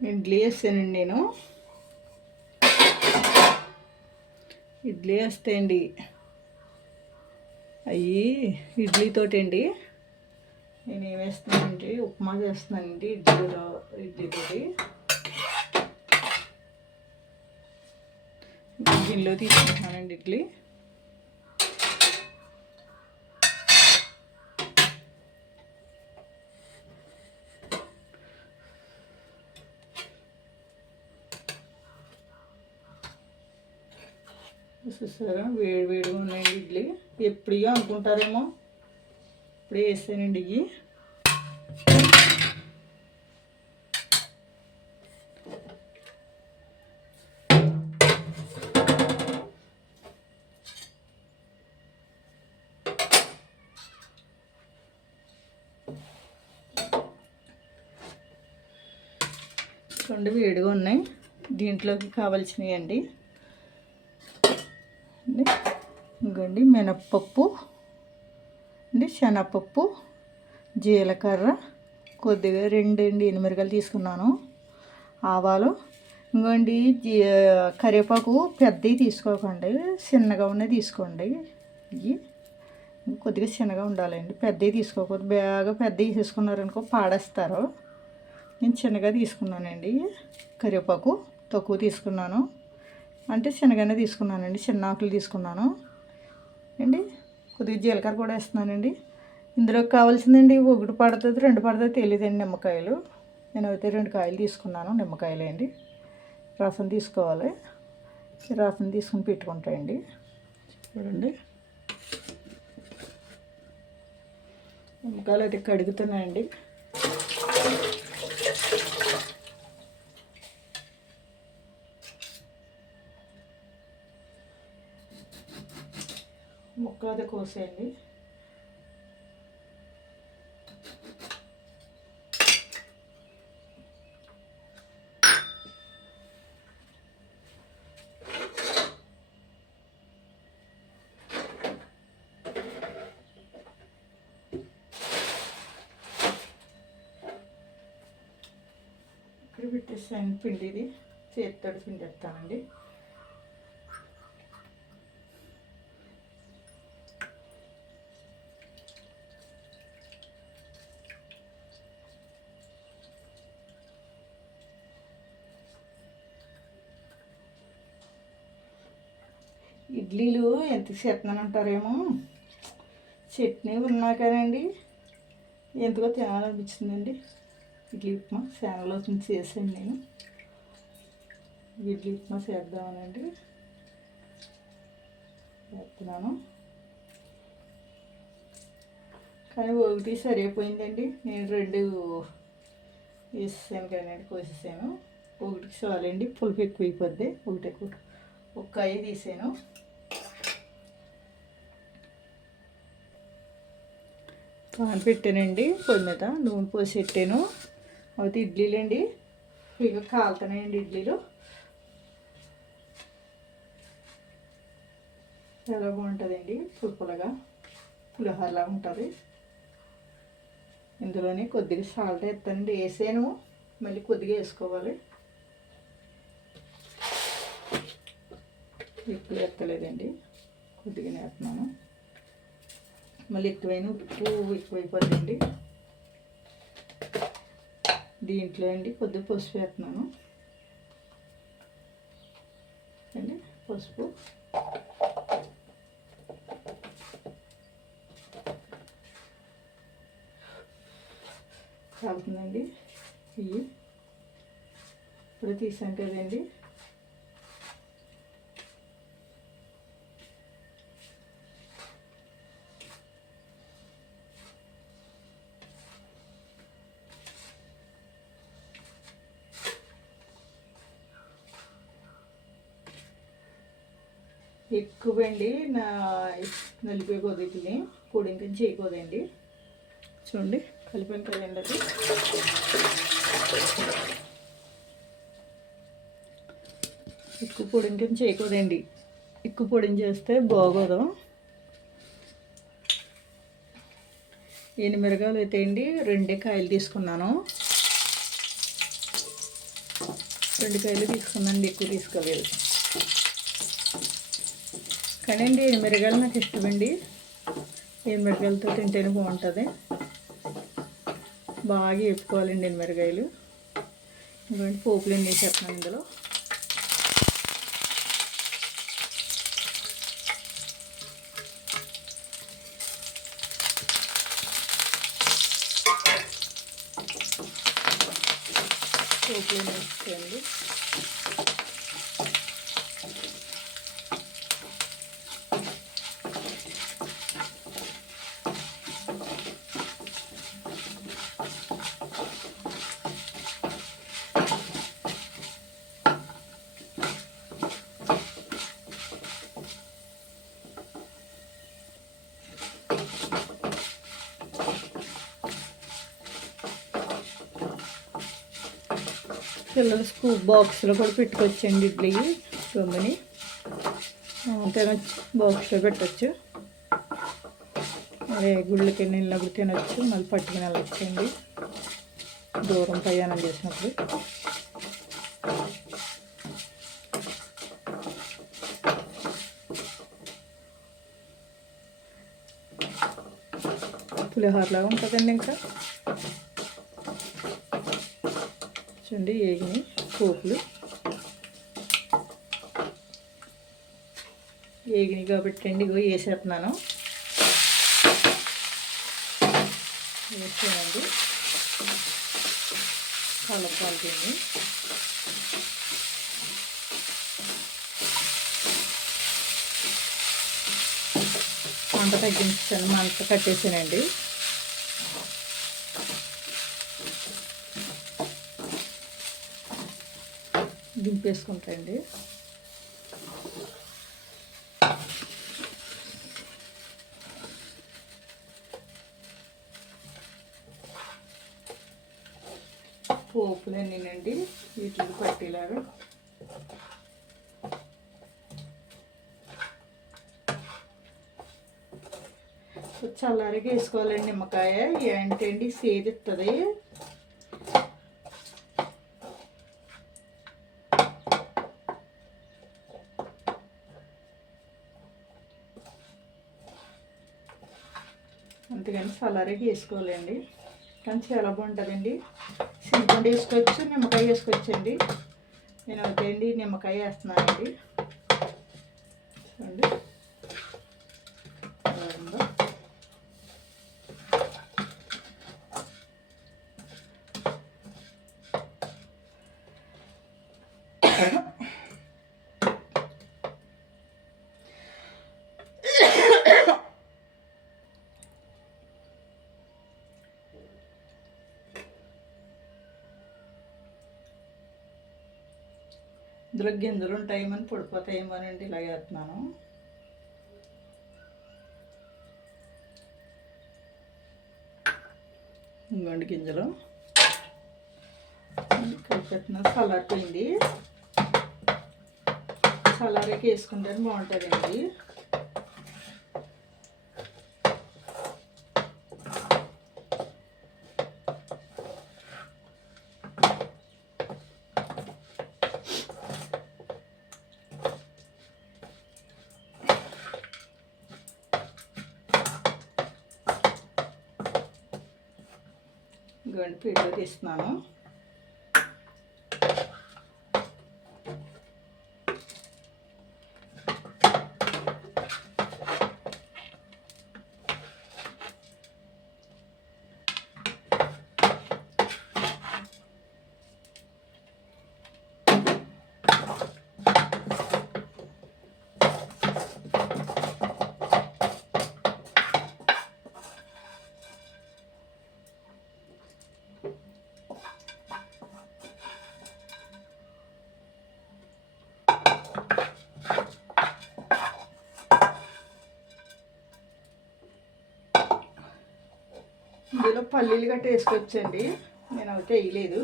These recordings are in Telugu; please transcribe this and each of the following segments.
ఇడ్లీ వేసానండి నేను. ఇడ్లీ వేస్తాయండి అవి ఇడ్లీతోటి అండి. నేను ఏం వేస్తున్నానండి, ఉప్మా చేస్తున్నానండి ఇడ్లీతోటి. గిన్నెలో తీసుకుంటున్నానండి ఇడ్లీ. చూసారా వేడిగా ఉన్నాయండి ఇడ్లీ. ఎప్పుడుగా అనుకుంటారేమో, ఇప్పుడే వేసానండి ఇవి. రెండు వేడిగా ఉన్నాయి. దీంట్లోకి కావాల్సినవి అండి ఇంకోండి మినప్పప్పు అండి, శనగపప్పు, జీలకర్ర, కొద్దిగా 2 ఎండుమిరపకాయలు తీసుకున్నాను, ఆవాలు. ఇంకోండి కరివేపాకు పెద్దవి తీసుకోకండి, చిన్నగా ఉన్నవి తీసుకోండి. ఇవి కొద్దిగా చిన్నగా ఉండాలండి, పెద్దవి తీసుకోకూడదు. బాగా పెద్దవి తీసుకున్నారనుకో పాడేస్తారు. నేను చిన్నగా తీసుకున్నానండి. కరివేపాకు తక్కువ తీసుకున్నాను, అంటే చిన్నగానే తీసుకున్నానండి, చిన్న ఆకులు తీసుకున్నాను అండి. కొద్దిగా జీలకర్ర కూడా వేస్తున్నానండి. ఇందులో కావాల్సిందండి 1 పడుతుంది 2 పడుతుంది తెలియదండి నిమ్మకాయలు. నేనైతే 2 కాయలు తీసుకున్నాను, నిమ్మకాయలు అండి. రసం తీసుకోవాలి, రసం తీసుకుని పెట్టుకుంటాయండి. చూడండి నిమ్మకాయలు అయితే కడుగుతున్నాయండి. ముక్కలు అది కోసేయండి. ఇక్కడ పెట్టేసాను పిండి, ఇది చేతితోటి పిండేస్తానండి. ఇడ్లీలు ఎంత చేస్తున్నానంటారేమో, చట్నీ ఉన్నా కదండి ఎందుకో తినాలనిపించిందండి. ఇడ్లీ ఉప్మా శానలో చేసాను నేను. ఇడ్లీ ఉప్మా చేద్దామనండి చేస్తున్నాను, కానీ ఒకటి సరిపోయిందండి. నేను 2 వేసాను కదండి, కోసేసాను. ఒకటికి చాలండి, పులుపు ఎక్కువ అయిపోద్ది. ఒక కాయ తీసాను. పాన్ పెట్టానండి, పొయ్యి మీద నూనె పోసి పెట్టాను. అయితే ఇడ్లీలు అండి ఇక కాలుతున్నాయండి. ఇడ్లీలు చాలా బాగుంటుందండి, పులుపులగా పులిహోరలా ఉంటుంది. ఇందులోనే కొద్దిగా సాల్ట్ వేస్తానండి, వేసాను మళ్ళీ కొద్దిగా వేసుకోవాలి. ఎక్కువ వేస్తలేదండి, కొద్దిగానే వేస్తున్నాను. మళ్ళీ ఎక్కువైన ఉప్పు ఎక్కువైపోతుందండి. దీంట్లో అండి కొద్దిగా పసుపు వేస్తున్నాను అండి, పసుపు. కాలుతుందండి. ఇవి ఇప్పుడు తీసాం కదండి, ఎక్కువండి నలిపేయకూడదు, వీటిని పొడింకం చేయకూడదండి. చూడండి కలిపాను కదండి, అది ఎక్కువ పొడింకం చేయకూడదండి. ఎక్కువ పొడిని చేస్తే బాగోదు. ఎండుమిరగాయలు అయితే అండి 2 కాయలు తీసుకున్నాను. 2 కాయలు తీసుకున్నాండి, ఎక్కువ తీసుకోలేదు. కానీ అండి ఎండుమిరగాయలు నాకు ఇష్టమండి. ఎండుమిరగాయలతో తింటేనే బాగుంటుంది. బాగా వేపుకోవాలండి ఎండుమిరగాయలు. ఇవ్వండి పోపులు ఎన్ని వేసేస్తున్నాను ఇందులో. పోపులు వేసేయండి. పిల్లలు స్కూల్ బాక్స్లో కూడా పెట్టుకోవచ్చండి ఇడ్లీ గమ్ముని తినొచ్చు, బాక్స్లో పెట్టచ్చు. అదే గుళ్ళకి వెళ్ళినప్పుడు తినొచ్చు, మళ్ళీ పట్టుకుని వెళ్ళొచ్చండి దూరం ప్రయాణం చేసినప్పుడు. పులిహోరలాగా ఉంటుందండి. ఇంకా చూడండి ఏగినాయి పోపులు, ఏగినాయి కాబట్టి అండి ఇగో వేసేస్తున్నాను. వేసేయండి కలపాలండి. మంట తగ్గించాను, మంట కట్టేసానండి. దింపేసుకుంటాండి. పోపులన్నీనండి వీటికి పట్టేలాగా చల్లారికి వేసుకోవాలండి. నిమ్మకాయ ఏంటండి సేదిస్తుంది. అందుకని చల్లారికి వేసుకోవాలండి. కానీ చాలా బాగుంటుందండి. చింతపండు వేసుకోవచ్చు, నిమ్మకాయ వేసుకోవచ్చండి. నేను అవుతాయండి నిమ్మకాయ వేస్తున్నానండి. చూడండి ఇందులో గింజలు ఉంటాయేమని పొడిపోతాయేమోనండి ఇలా వేస్తున్నాను. ఇంకోండి గింజలు కలిపెట్టిన చల్లారిపోయింది. చల్లారికి వేసుకుంటే బాగుంటుందండి. ఇంకోండి పీటలో తీస్తున్నాను. ఇందులో పల్లీలు గట్ట వేసుకోవచ్చండి. నేను అయితే వేయలేదు.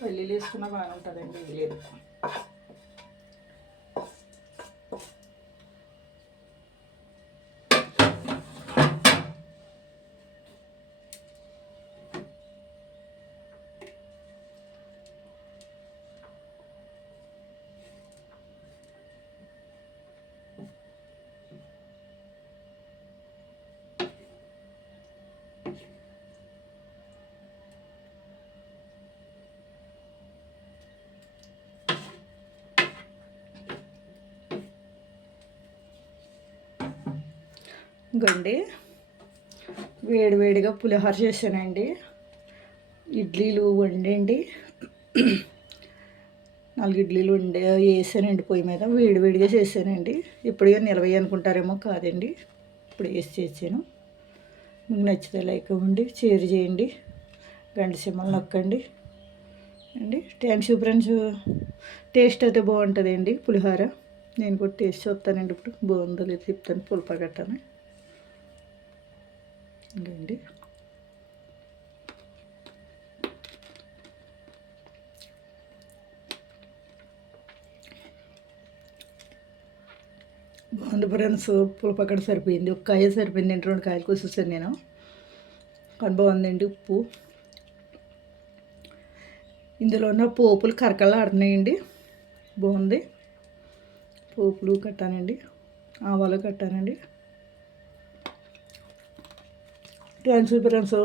పల్లీలు వేసుకున్నా బాగానే ఉంటుందండి, వేయలేదు. ఇంకోండి వేడివేడిగా పులిహోర చేశానండి. ఇడ్లీలు వండండి, 4 ఇడ్లీలు వేసానండి పొయ్యి మీద. వేడివేడిగా చేశానండి. ఇప్పుడే నిలవయ్య అనుకుంటారేమో, కాదండి, ఇప్పుడు వేసి చేసాను. మీకు నచ్చితే లైక్ ఇవ్వండి, షేర్ చేయండి, గంట సింబల్ నొక్కండి అండి. Thanks you friends. టేస్ట్ అయితే బాగుంటుందండి పులిహోర. నేను కూడా టేస్ట్ చూస్తానండి, ఇప్పుడు బాగుందో లేదు చెప్తాను. పులప గట్టాను ఇంకండి. బాగుంది ఫ్రెండ్స్. పులపక్కడ సరిపోయింది. ఒక కాయ సరిపోయింది అండి, 2 కాయలు కోసేసాను నేను. కానీ బాగుందండి. ఉప్పు ఇందులో ఉన్న పోపులు కరకలాడుతున్నాయండి. బాగుంది. పోపులు కట్టానండి, ఆవాలు కట్టానండి. Thanks friends.